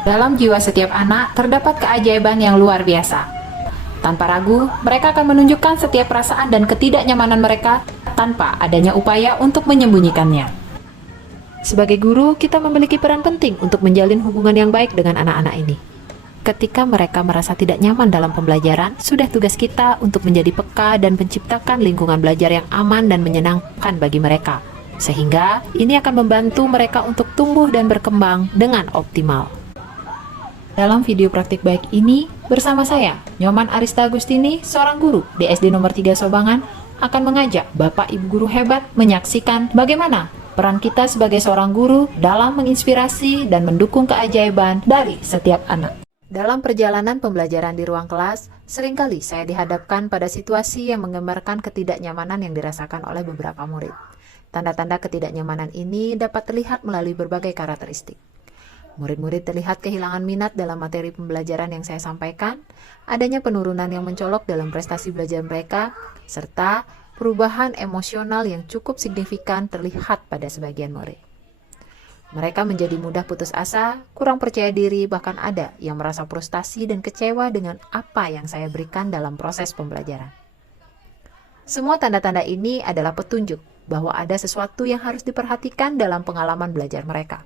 Dalam jiwa setiap anak terdapat keajaiban yang luar biasa. Tanpa ragu, mereka akan menunjukkan setiap perasaan dan ketidaknyamanan mereka tanpa adanya upaya untuk menyembunyikannya. Sebagai guru, kita memiliki peran penting untuk menjalin hubungan yang baik dengan anak-anak ini. Ketika mereka merasa tidak nyaman dalam pembelajaran, sudah tugas kita untuk menjadi peka dan menciptakan lingkungan belajar yang aman dan menyenangkan bagi mereka. Sehingga ini akan membantu mereka untuk tumbuh dan berkembang dengan optimal. Dalam video praktik baik ini, bersama saya, Nyoman Arista Agustini, seorang guru di SD nomor 3 Sobangan, akan mengajak Bapak Ibu guru hebat menyaksikan bagaimana peran kita sebagai seorang guru dalam menginspirasi dan mendukung keajaiban dari setiap anak. Dalam perjalanan pembelajaran di ruang kelas, seringkali saya dihadapkan pada situasi yang menggambarkan ketidaknyamanan yang dirasakan oleh beberapa murid. Tanda-tanda ketidaknyamanan ini dapat terlihat melalui berbagai karakteristik. Murid-murid terlihat kehilangan minat dalam materi pembelajaran yang saya sampaikan, adanya penurunan yang mencolok dalam prestasi belajar mereka, serta perubahan emosional yang cukup signifikan terlihat pada sebagian murid. Mereka menjadi mudah putus asa, kurang percaya diri, bahkan ada yang merasa frustasi dan kecewa dengan apa yang saya berikan dalam proses pembelajaran. Semua tanda-tanda ini adalah petunjuk bahwa ada sesuatu yang harus diperhatikan dalam pengalaman belajar mereka.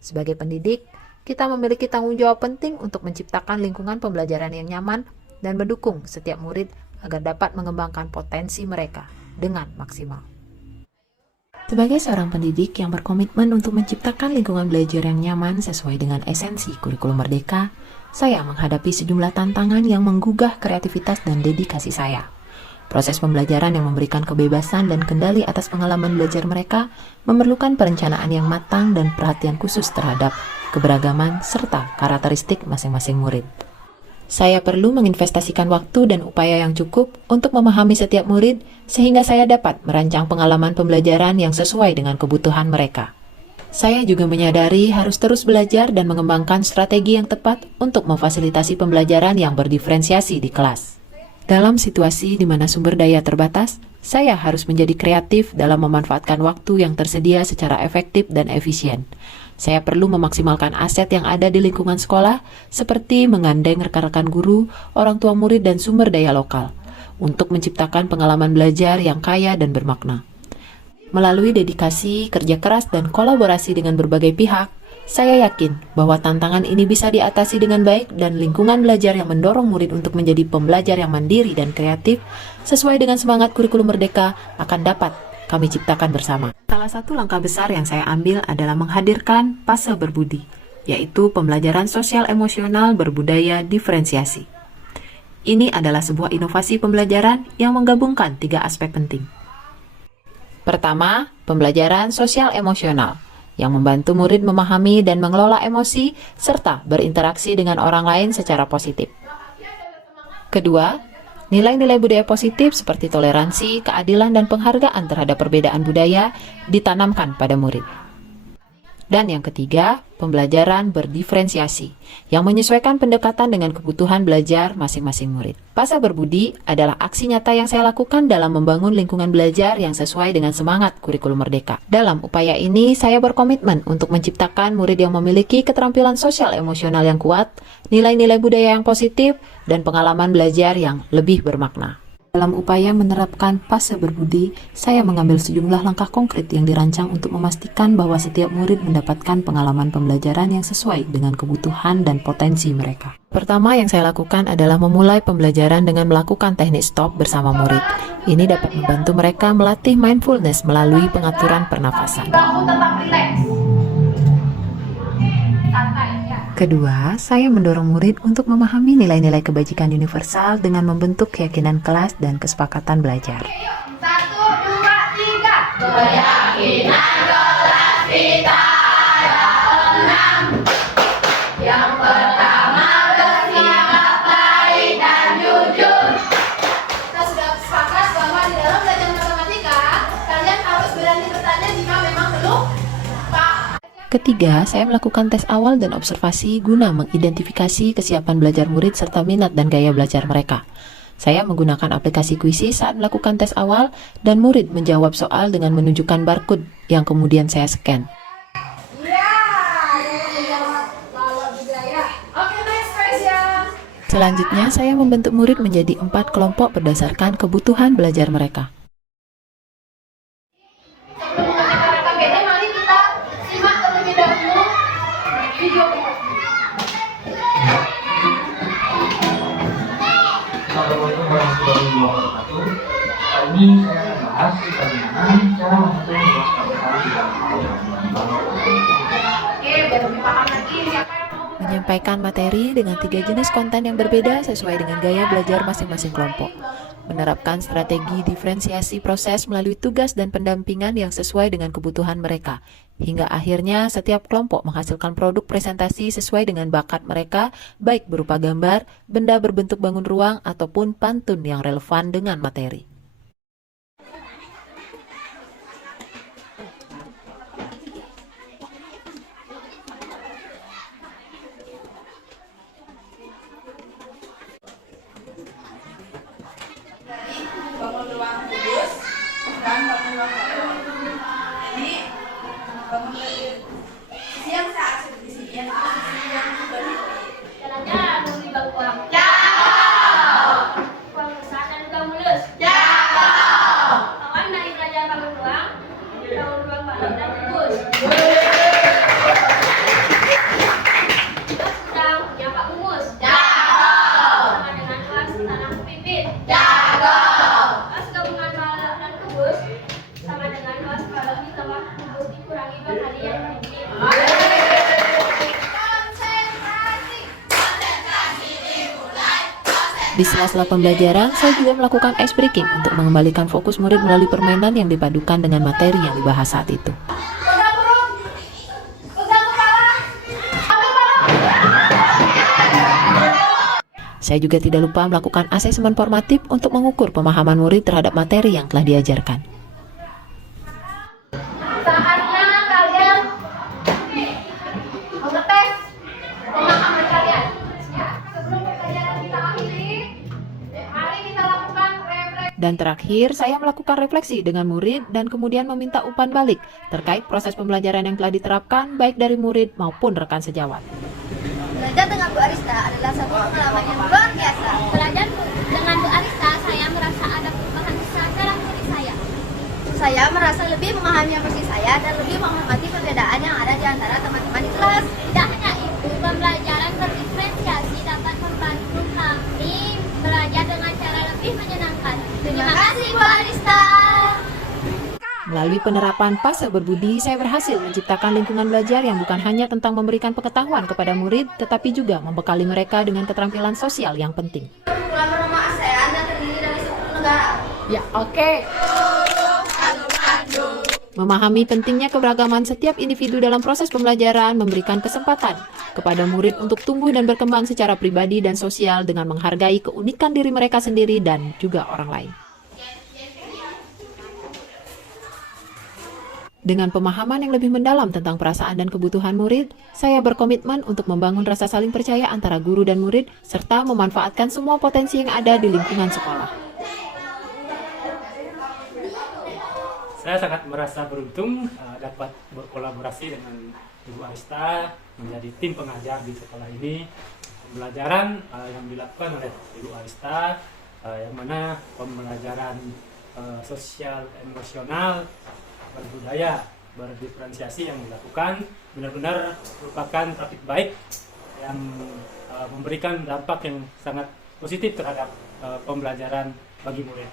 Sebagai pendidik, kita memiliki tanggung jawab penting untuk menciptakan lingkungan pembelajaran yang nyaman dan mendukung setiap murid agar dapat mengembangkan potensi mereka dengan maksimal. Sebagai seorang pendidik yang berkomitmen untuk menciptakan lingkungan belajar yang nyaman sesuai dengan esensi kurikulum merdeka, saya menghadapi sejumlah tantangan yang menggugah kreativitas dan dedikasi saya. Proses pembelajaran yang memberikan kebebasan dan kendali atas pengalaman belajar mereka memerlukan perencanaan yang matang dan perhatian khusus terhadap keberagaman serta karakteristik masing-masing murid. Saya perlu menginvestasikan waktu dan upaya yang cukup untuk memahami setiap murid sehingga saya dapat merancang pengalaman pembelajaran yang sesuai dengan kebutuhan mereka. Saya juga menyadari harus terus belajar dan mengembangkan strategi yang tepat untuk memfasilitasi pembelajaran yang berdiferensiasi di kelas. Dalam situasi di mana sumber daya terbatas, saya harus menjadi kreatif dalam memanfaatkan waktu yang tersedia secara efektif dan efisien. Saya perlu memaksimalkan aset yang ada di lingkungan sekolah, seperti menggandeng rekan-rekan guru, orang tua murid, dan sumber daya lokal, untuk menciptakan pengalaman belajar yang kaya dan bermakna. Melalui dedikasi, kerja keras, dan kolaborasi dengan berbagai pihak, saya yakin bahwa tantangan ini bisa diatasi dengan baik dan lingkungan belajar yang mendorong murid untuk menjadi pembelajar yang mandiri dan kreatif sesuai dengan semangat kurikulum merdeka akan dapat kami ciptakan bersama. Salah satu langkah besar yang saya ambil adalah menghadirkan fase berbudi, yaitu pembelajaran sosial emosional berbudaya diferensiasi. Ini adalah sebuah inovasi pembelajaran yang menggabungkan 3 aspek penting. Pertama, pembelajaran sosial emosional yang membantu murid memahami dan mengelola emosi serta berinteraksi dengan orang lain secara positif. Kedua, nilai-nilai budaya positif seperti toleransi, keadilan, dan penghargaan terhadap perbedaan budaya ditanamkan pada murid. Dan yang ketiga, pembelajaran berdiferensiasi yang menyesuaikan pendekatan dengan kebutuhan belajar masing-masing murid. Fase berbudi adalah aksi nyata yang saya lakukan dalam membangun lingkungan belajar yang sesuai dengan semangat kurikulum merdeka. Dalam upaya ini, saya berkomitmen untuk menciptakan murid yang memiliki keterampilan sosial emosional yang kuat, nilai-nilai budaya yang positif, dan pengalaman belajar yang lebih bermakna. Dalam upaya menerapkan fase berbudi, saya mengambil sejumlah langkah konkret yang dirancang untuk memastikan bahwa setiap murid mendapatkan pengalaman pembelajaran yang sesuai dengan kebutuhan dan potensi mereka. Pertama yang saya lakukan adalah memulai pembelajaran dengan melakukan teknik stop bersama murid. Ini dapat membantu mereka melatih mindfulness melalui pengaturan pernafasan. Kedua, saya mendorong murid untuk memahami nilai-nilai kebajikan universal dengan membentuk keyakinan kelas dan kesepakatan belajar. 1, 2, 3. Keyakinan kelas kita ada 6. Yang pertama, bersikap baik dan jujur. Kita sudah sepakat bahwa di dalam belajar matematika, kalian harus berani bertanya jika memang belum paham. Ketiga, saya melakukan tes awal dan observasi guna mengidentifikasi kesiapan belajar murid serta minat dan gaya belajar mereka. Saya menggunakan aplikasi Quizzes saat melakukan tes awal dan murid menjawab soal dengan menunjukkan barcode yang kemudian saya scan. Iya, yang menjawab lolos juga Selanjutnya, saya membentuk murid menjadi 4 kelompok berdasarkan kebutuhan belajar mereka. Sebelum mengenai KKBD, mari kita simak terlebih dahulu video berikut. Assalamualaikum warahmatullahi wabarakatuh. Kali ini saya akan bahas bagaimana cara membentuk ruas kapital di dalam Oke, biar lebih paham lagi siapa yang mau Menyampaikan materi dengan 3 jenis konten yang berbeda sesuai dengan gaya belajar masing-masing kelompok. Menerapkan strategi diferensiasi proses melalui tugas dan pendampingan yang sesuai dengan kebutuhan mereka. Hingga akhirnya setiap kelompok menghasilkan produk presentasi sesuai dengan bakat mereka, baik berupa gambar, benda berbentuk bangun ruang, ataupun pantun yang relevan dengan materi. Bangun ruang kudus dan bangun ruang baru. Jadi bangun sisi yang saat seperti sini, yang sisi yang baru. jalan-jalan membeli bangku uang? Uang besar dan uang mulus? Kawan naik belajar bangun ruang baru dan bungkus. Luas sedang punya Pak Bungus? Sama dengan luas tanah pipit? Luas gabungan balok dan kubus sama dengan luas balok ditambah kubus dikurangi berkali yang sedikit. Di sela-sela pembelajaran, saya juga melakukan ice breaking untuk mengembalikan fokus murid melalui permainan yang dipadukan dengan materi yang dibahas saat itu. Pegang perut, pegang kepala, ambil balok. Saya juga tidak lupa melakukan asesmen formatif untuk mengukur pemahaman murid terhadap materi yang telah diajarkan. Saatnya kalian mengetes pemahaman kalian. Ya, sebelum pembelajaran kita akhiri, mari kita lakukan refleksi. Dan terakhir, saya melakukan refleksi dengan murid dan kemudian meminta umpan balik terkait proses pembelajaran yang telah diterapkan baik dari murid maupun rekan sejawat. Belajar dengan Bu Arista adalah satu pengalaman yang luar biasa. Belajar dengan Bu Arista, saya merasa ada perubahan besar dalam diri saya. Saya merasa lebih memahami versi saya dan lebih menghormati perbedaan yang ada di antara teman-teman di kelas. Tidak hanya itu, pembelajaran berdiferensiasi dapat membantu kami belajar dengan cara lebih menyenangkan. Terima kasih Bu Arista. Melalui penerapan fase berbudi, saya berhasil menciptakan lingkungan belajar yang bukan hanya tentang memberikan pengetahuan kepada murid, tetapi juga membekali mereka dengan keterampilan sosial yang penting. Tuan rumah ASEAN yang terdiri dari 10 negara. Ya, oke. Memahami pentingnya keberagaman setiap individu dalam proses pembelajaran memberikan kesempatan kepada murid untuk tumbuh dan berkembang secara pribadi dan sosial dengan menghargai keunikan diri mereka sendiri dan juga orang lain. Dengan pemahaman yang lebih mendalam tentang perasaan dan kebutuhan murid, saya berkomitmen untuk membangun rasa saling percaya antara guru dan murid, serta memanfaatkan semua potensi yang ada di lingkungan sekolah. Saya sangat merasa beruntung dapat berkolaborasi dengan Ibu Arista menjadi tim pengajar di sekolah ini. Pembelajaran yang dilakukan oleh Ibu Arista, yang mana pembelajaran sosial emosional berbudaya berdiferensiasi yang dilakukan benar-benar merupakan praktik baik yang memberikan dampak yang sangat positif terhadap pembelajaran bagi murid.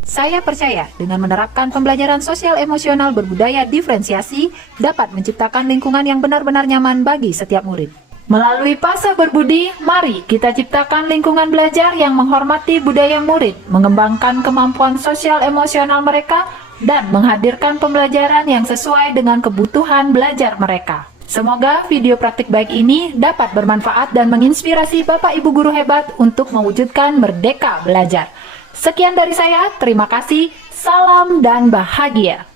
Saya percaya dengan menerapkan pembelajaran sosial emosional berbudaya diferensiasi dapat menciptakan lingkungan yang benar-benar nyaman bagi setiap murid. Melalui fase berbudi, mari kita ciptakan lingkungan belajar yang menghormati budaya murid, mengembangkan kemampuan sosial emosional mereka, dan menghadirkan pembelajaran yang sesuai dengan kebutuhan belajar mereka. Semoga video praktik baik ini dapat bermanfaat dan menginspirasi Bapak Ibu guru hebat untuk mewujudkan merdeka belajar. Sekian dari saya, terima kasih, salam dan bahagia.